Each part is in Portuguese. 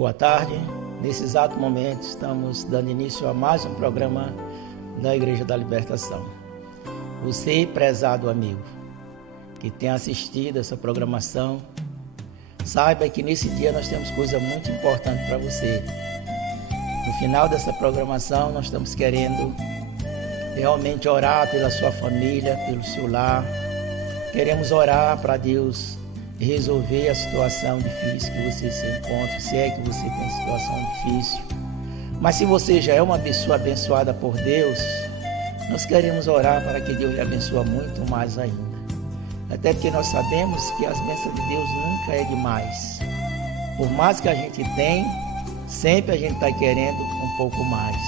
Boa tarde. Nesse exato momento estamos dando início a mais um programa da Igreja da Libertação. Você, prezado amigo, que tem assistido essa programação, saiba que nesse dia nós temos coisa muito importante para você. No final dessa programação nós estamos querendo realmente orar pela sua família, pelo seu lar. Queremos orar para Deus resolver a situação difícil que você se encontra, se é que você tem situação difícil. Mas se você já é uma pessoa abençoada por Deus, nós queremos orar para que Deus lhe abençoe muito mais ainda. Até porque nós sabemos que as bênçãos de Deus nunca é demais. Por mais que a gente tem, sempre a gente está querendo um pouco mais.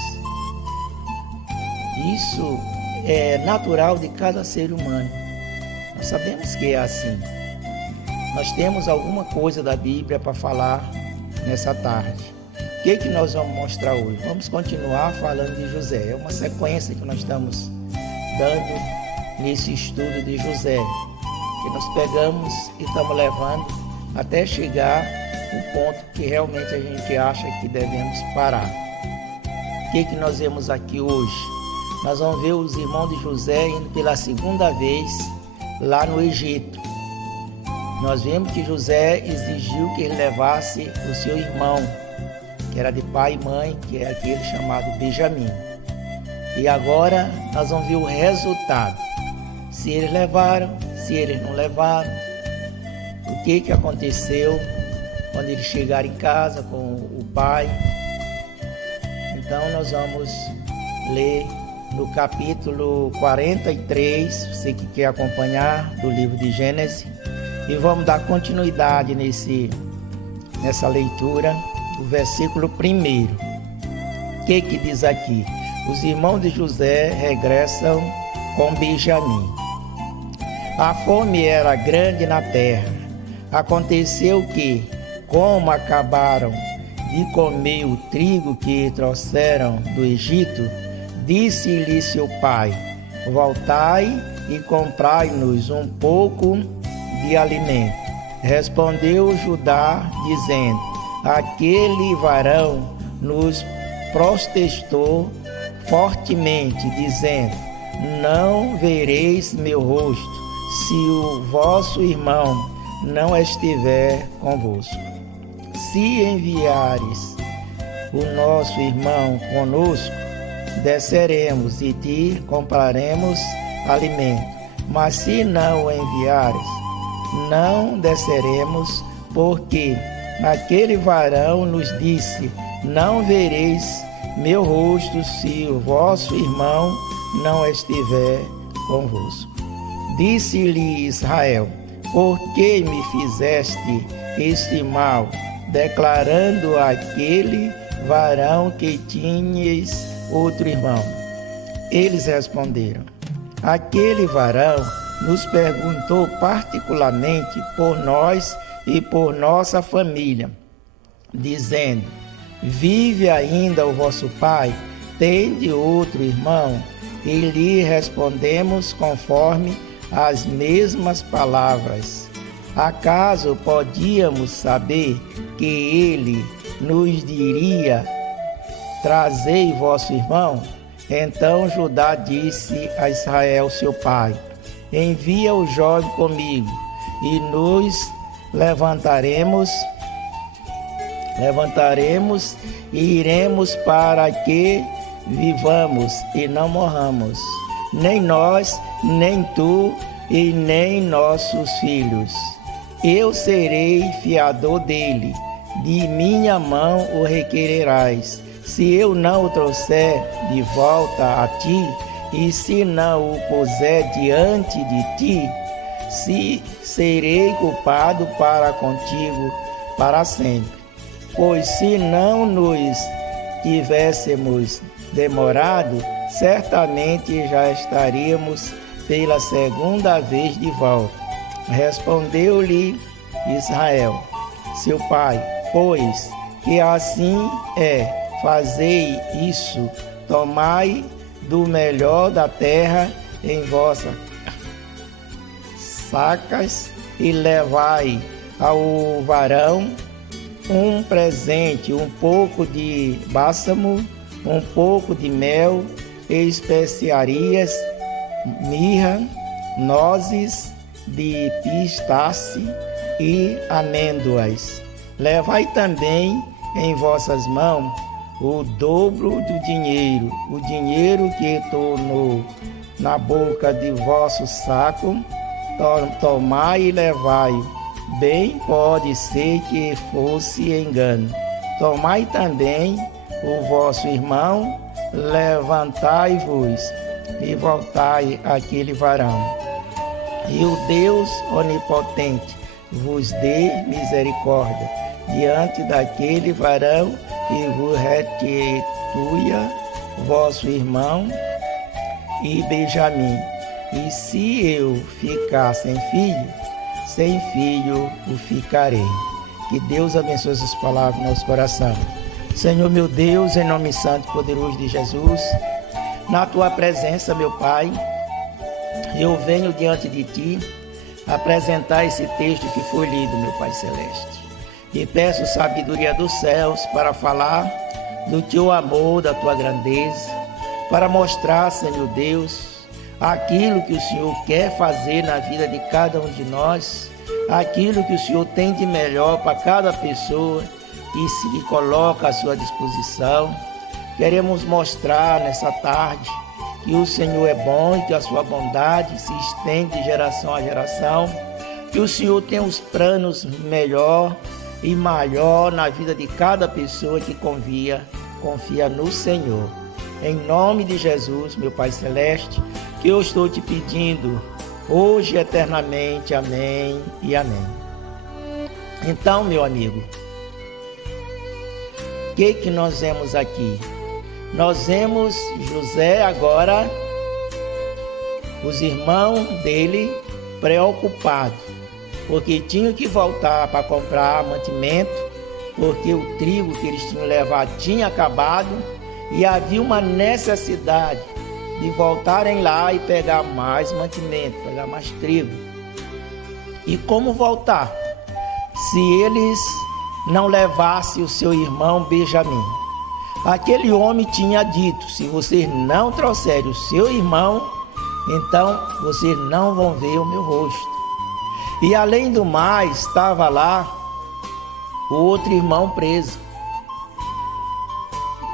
Isso é natural de cada ser humano. Nós sabemos que é assim. Nós temos alguma coisa da Bíblia para falar nessa tarde. O que nós vamos mostrar hoje? Vamos continuar falando de José. É uma sequência que nós estamos dando nesse estudo de José, que nós pegamos e estamos levando até chegar no ponto que realmente a gente acha que devemos parar. O que nós vemos aqui hoje? Nós vamos ver os irmãos de José indo pela segunda vez lá no Egito. Nós vemos que José exigiu que ele levasse o seu irmão, que era de pai e mãe, que é aquele chamado Benjamim. E agora nós vamos ver o resultado. Se eles levaram, se eles não levaram, o que aconteceu quando eles chegaram em casa com o pai. Então nós vamos ler no capítulo 43, você que quer acompanhar, do livro de Gênesis. E vamos dar continuidade nessa leitura do versículo 1. O que diz aqui? Os irmãos de José regressam com Benjamim. A fome era grande na terra. Aconteceu que, como acabaram de comer o trigo que trouxeram do Egito, disse-lhe seu pai: voltai e comprai-nos um pouco de alimento. Respondeu Judá, dizendo: aquele varão nos protestou fortemente, dizendo: não vereis meu rosto, se o vosso irmão não estiver convosco. Se enviares o nosso irmão conosco, desceremos e te compraremos alimento. Mas se não o enviares, não desceremos, porque aquele varão nos disse: não vereis meu rosto se o vosso irmão não estiver convosco. Disse-lhe Israel: por que me fizeste este mal, declarando àquele varão que tinhas outro irmão? Eles responderam: aquele varão nos perguntou particularmente por nós e por nossa família, dizendo: vive ainda o vosso pai? Tende outro irmão? E lhe respondemos conforme as mesmas palavras. Acaso podíamos saber que ele nos diria: trazei vosso irmão? Então Judá disse a Israel seu pai: envia o jovem comigo, e nos levantaremos e iremos, para que vivamos e não morramos, nem nós, nem tu e nem nossos filhos. Eu serei fiador dele, de minha mão o requererás. Se eu não o trouxer de volta a ti, e se não o puser diante de ti, se serei culpado para contigo para sempre. Pois se não nos tivéssemos demorado, certamente já estaríamos pela segunda vez de volta. Respondeu-lhe Israel, seu pai: pois que assim é, fazei isso, tomai do melhor da terra em vossas sacas e levai ao varão um presente, um pouco de bálsamo, um pouco de mel, especiarias, mirra, nozes de pistache e amêndoas. Levai também em vossas mãos o dobro do dinheiro, o dinheiro que tornou na boca de vosso saco, tomai e levai. Bem pode ser que fosse engano. Tomai também o vosso irmão, levantai-vos e voltai àquele varão. E o Deus onipotente vos dê misericórdia diante daquele varão e vos restituya vosso irmão e Benjamim. E se eu ficar sem filho o ficarei. Que Deus abençoe essas palavras no nosso coração. Senhor meu Deus, em nome santo e poderoso de Jesus, na tua presença, meu Pai, eu venho diante de ti apresentar esse texto que foi lido, meu Pai Celeste. E peço sabedoria dos céus para falar do teu amor, da tua grandeza, para mostrar, Senhor Deus, aquilo que o Senhor quer fazer na vida de cada um de nós, aquilo que o Senhor tem de melhor para cada pessoa e se coloca à sua disposição. Queremos mostrar nessa tarde que o Senhor é bom e que a sua bondade se estende de geração a geração, que o Senhor tem os planos melhor e maior na vida de cada pessoa que confia no Senhor. Em nome de Jesus, meu Pai Celeste, que eu estou te pedindo hoje e eternamente. Amém e amém. Então, meu amigo, o que nós vemos aqui? Nós vemos José agora, os irmãos dele preocupados, porque tinham que voltar para comprar mantimento, porque o trigo que eles tinham levado tinha acabado e havia uma necessidade de voltarem lá e pegar mais mantimento, pegar mais trigo. E como voltar? Se eles não levassem o seu irmão Benjamim. Aquele homem tinha dito: se vocês não trouxerem o seu irmão, então vocês não vão ver o meu rosto. E além do mais, estava lá o outro irmão preso,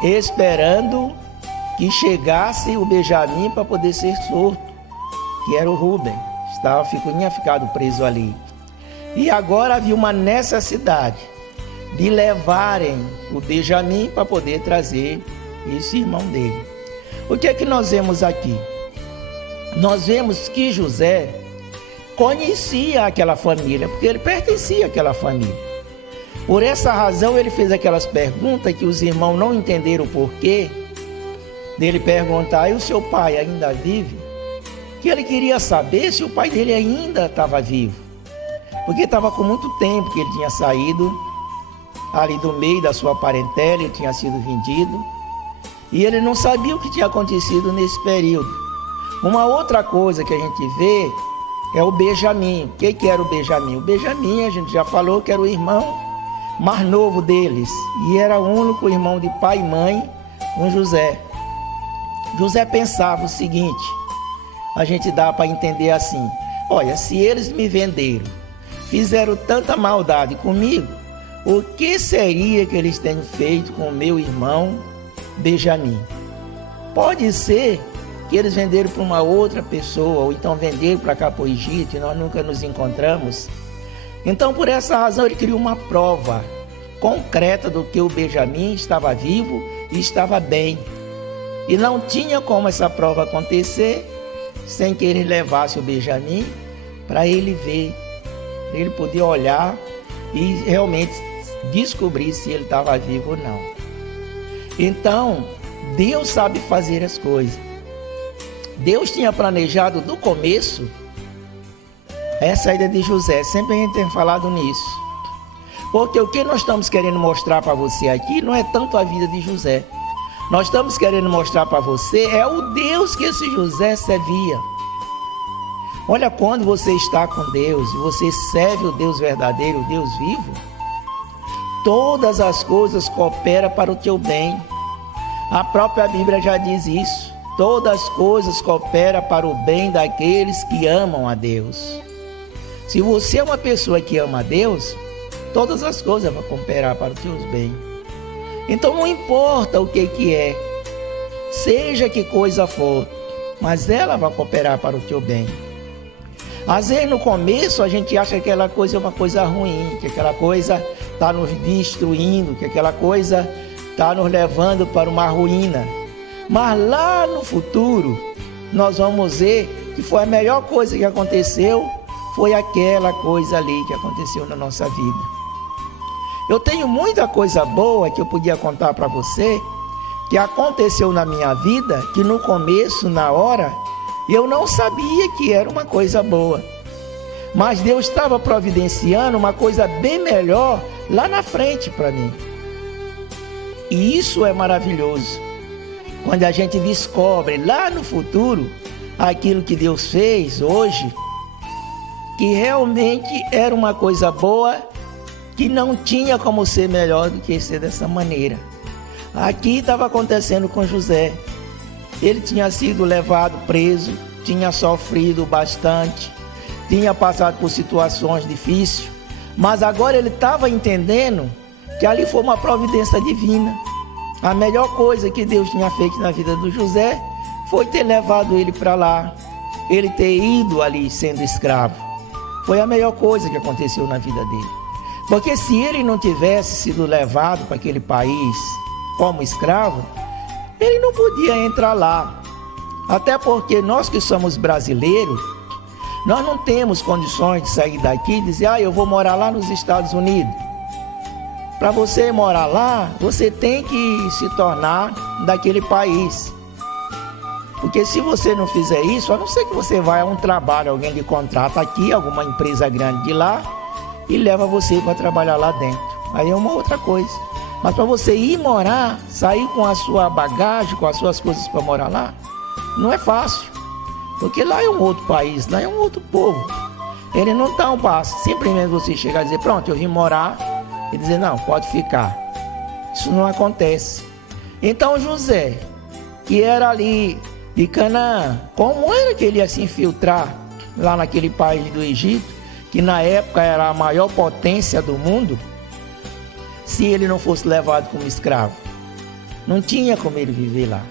esperando que chegasse o Benjamim para poder ser solto, que era o Rubem, tinha ficado preso ali. E agora havia uma necessidade de levarem o Benjamim para poder trazer esse irmão dele. O que é que nós vemos aqui? Nós vemos que José conhecia aquela família, porque ele pertencia àquela família. Por essa razão ele fez aquelas perguntas que os irmãos não entenderam o porquê dele perguntar: e o seu pai ainda vive? Que ele queria saber se o pai dele ainda estava vivo, porque estava com muito tempo que ele tinha saído ali do meio da sua parentela, ele tinha sido vendido e ele não sabia o que tinha acontecido nesse período. Uma outra coisa que a gente vê é o Benjamim. O que era o Benjamim? O Benjamim, a gente já falou que era o irmão mais novo deles e era o único irmão de pai e mãe com José. José pensava o seguinte, a gente dá para entender assim: olha, se eles me venderam, fizeram tanta maldade comigo, o que seria que eles tenham feito com o meu irmão Benjamim? Pode ser que eles venderam para uma outra pessoa, ou então venderam para cá para o Egito e nós nunca nos encontramos. Então, por essa razão, ele criou uma prova concreta do que o Benjamim estava vivo e estava bem. E não tinha como essa prova acontecer sem que ele levasse o Benjamim para ele ver, para ele poder olhar e realmente descobrir se ele estava vivo ou não. Então, Deus sabe fazer as coisas. Deus tinha planejado do começo a saída de José. Sempre a gente tem falado nisso. Porque o que nós estamos querendo mostrar para você aqui não é tanto a vida de José. Nós estamos querendo mostrar para você é o Deus que esse José servia. Olha, quando você está com Deus e você serve o Deus verdadeiro, o Deus vivo, todas as coisas cooperam para o teu bem. A própria Bíblia já diz isso. Todas as coisas cooperam para o bem daqueles que amam a Deus. Se você é uma pessoa que ama a Deus, todas as coisas vão cooperar para o teu bem. Então não importa o que é, seja que coisa for, mas ela vai cooperar para o teu bem. Às vezes no começo a gente acha que aquela coisa é uma coisa ruim, que aquela coisa está nos destruindo, que aquela coisa está nos levando para uma ruína. Mas lá no futuro nós vamos ver que foi a melhor coisa que aconteceu, foi aquela coisa ali que aconteceu na nossa vida. Eu tenho muita coisa boa que eu podia contar para você, que aconteceu na minha vida, que no começo, na hora, eu não sabia que era uma coisa boa. Mas Deus estava providenciando uma coisa bem melhor lá na frente para mim. E isso é maravilhoso. Quando a gente descobre lá no futuro aquilo que Deus fez hoje, que realmente era uma coisa boa, que não tinha como ser melhor do que ser dessa maneira. Aqui estava acontecendo com José. Ele tinha sido levado preso, tinha sofrido bastante, tinha passado por situações difíceis, mas agora ele estava entendendo que ali foi uma providência divina. A melhor coisa que Deus tinha feito na vida do José foi ter levado ele para lá, ele ter ido ali sendo escravo. Foi a melhor coisa que aconteceu na vida dele. Porque se ele não tivesse sido levado para aquele país como escravo, ele não podia entrar lá. Até porque nós que somos brasileiros, nós não temos condições de sair daqui e dizer, eu vou morar lá nos Estados Unidos. Para você morar lá, você tem que se tornar daquele país. Porque se você não fizer isso, a não ser que você vá a um trabalho, alguém lhe contrata aqui, alguma empresa grande de lá, e leva você para trabalhar lá dentro. Aí é uma outra coisa. Mas para você ir morar, sair com a sua bagagem, com as suas coisas para morar lá, não é fácil. Porque lá é um outro país, lá é um outro povo. Ele não está um passo. Simplesmente você chegar e dizer, pronto, eu vim morar, e dizer, não, pode ficar. Isso não acontece. Então José, que era ali de Canaã, como era que ele ia se infiltrar lá naquele país do Egito, que na época era a maior potência do mundo, se ele não fosse levado como escravo? Não tinha como ele viver lá.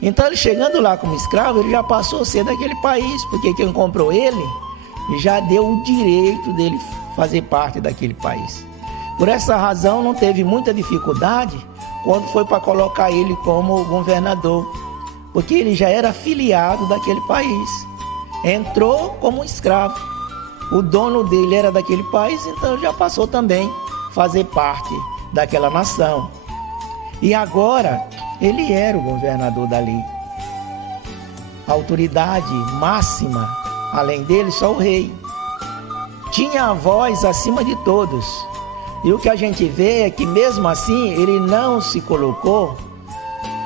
Então ele chegando lá como escravo, ele já passou a ser daquele país, porque quem comprou ele já deu o direito dele fazer parte daquele país. Por essa razão não teve muita dificuldade quando foi para colocar ele como governador, porque ele já era filiado daquele país. Entrou como escravo. O dono dele era daquele país, então já passou também a fazer parte daquela nação. E agora ele era o governador dali. A autoridade máxima, além dele, só o rei. Tinha a voz acima de todos. E o que a gente vê é que mesmo assim ele não se colocou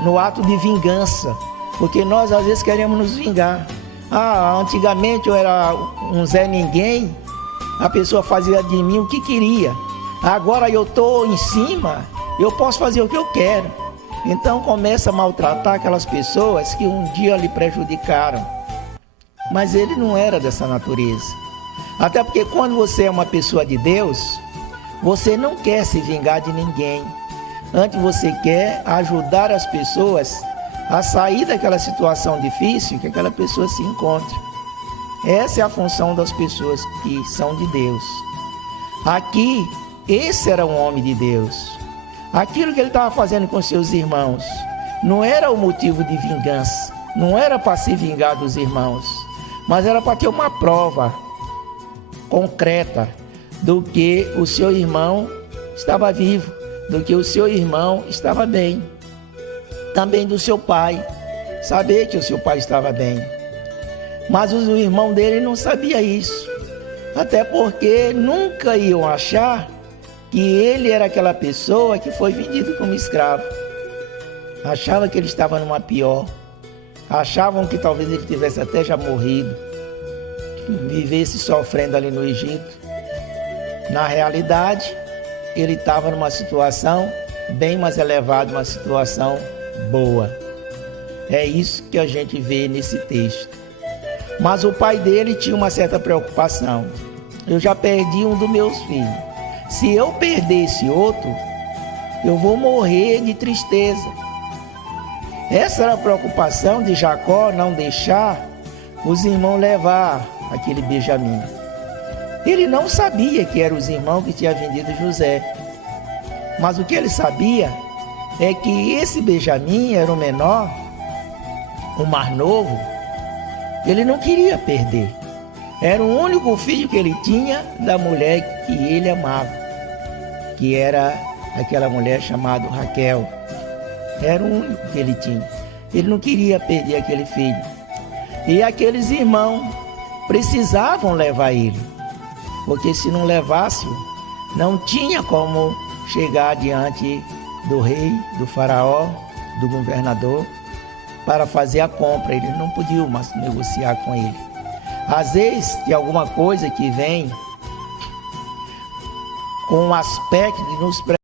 no ato de vingança, porque nós às vezes queremos nos vingar. Antigamente eu era um Zé Ninguém, a pessoa fazia de mim o que queria. Agora eu estou em cima, eu posso fazer o que eu quero. Então começa a maltratar aquelas pessoas que um dia lhe prejudicaram. Mas ele não era dessa natureza. Até porque quando você é uma pessoa de Deus, você não quer se vingar de ninguém. Antes você quer ajudar as pessoas a sair daquela situação difícil que aquela pessoa se encontra. Essa é a função das pessoas que são de Deus. Aqui, esse era um homem de Deus. Aquilo que ele estava fazendo com seus irmãos não era o motivo de vingança, não era para se vingar dos irmãos, mas era para ter uma prova concreta do que o seu irmão estava vivo, do que o seu irmão estava bem. Também do seu pai, saber que o seu pai estava bem. Mas o irmão dele não sabia isso, até porque nunca iam achar que ele era aquela pessoa que foi vendido como escravo. Achavam que ele estava numa pior, achavam que talvez ele tivesse até já morrido, vivesse sofrendo ali no Egito. Na realidade, ele estava numa situação bem mais elevada, uma situação boa. É isso que a gente vê nesse texto. Mas o pai dele tinha uma certa preocupação. Eu já perdi um dos meus filhos. Se eu perder esse outro, eu vou morrer de tristeza. Essa era a preocupação de Jacó, não deixar os irmãos levar aquele Benjamim. Ele não sabia que eram os irmãos que tinham vendido José. Mas o que ele sabia é que esse Benjamim era o menor, o mais novo. Ele não queria perder. Era o único filho que ele tinha da mulher que ele amava, que era aquela mulher chamada Raquel. Era o único que ele tinha. Ele não queria perder aquele filho. E aqueles irmãos precisavam levar ele, porque se não levasse, não tinha como chegar diante do rei, do faraó, do governador, para fazer a compra. Eles não podiam mais negociar com ele. Às vezes, tem alguma coisa que vem com um aspecto de nos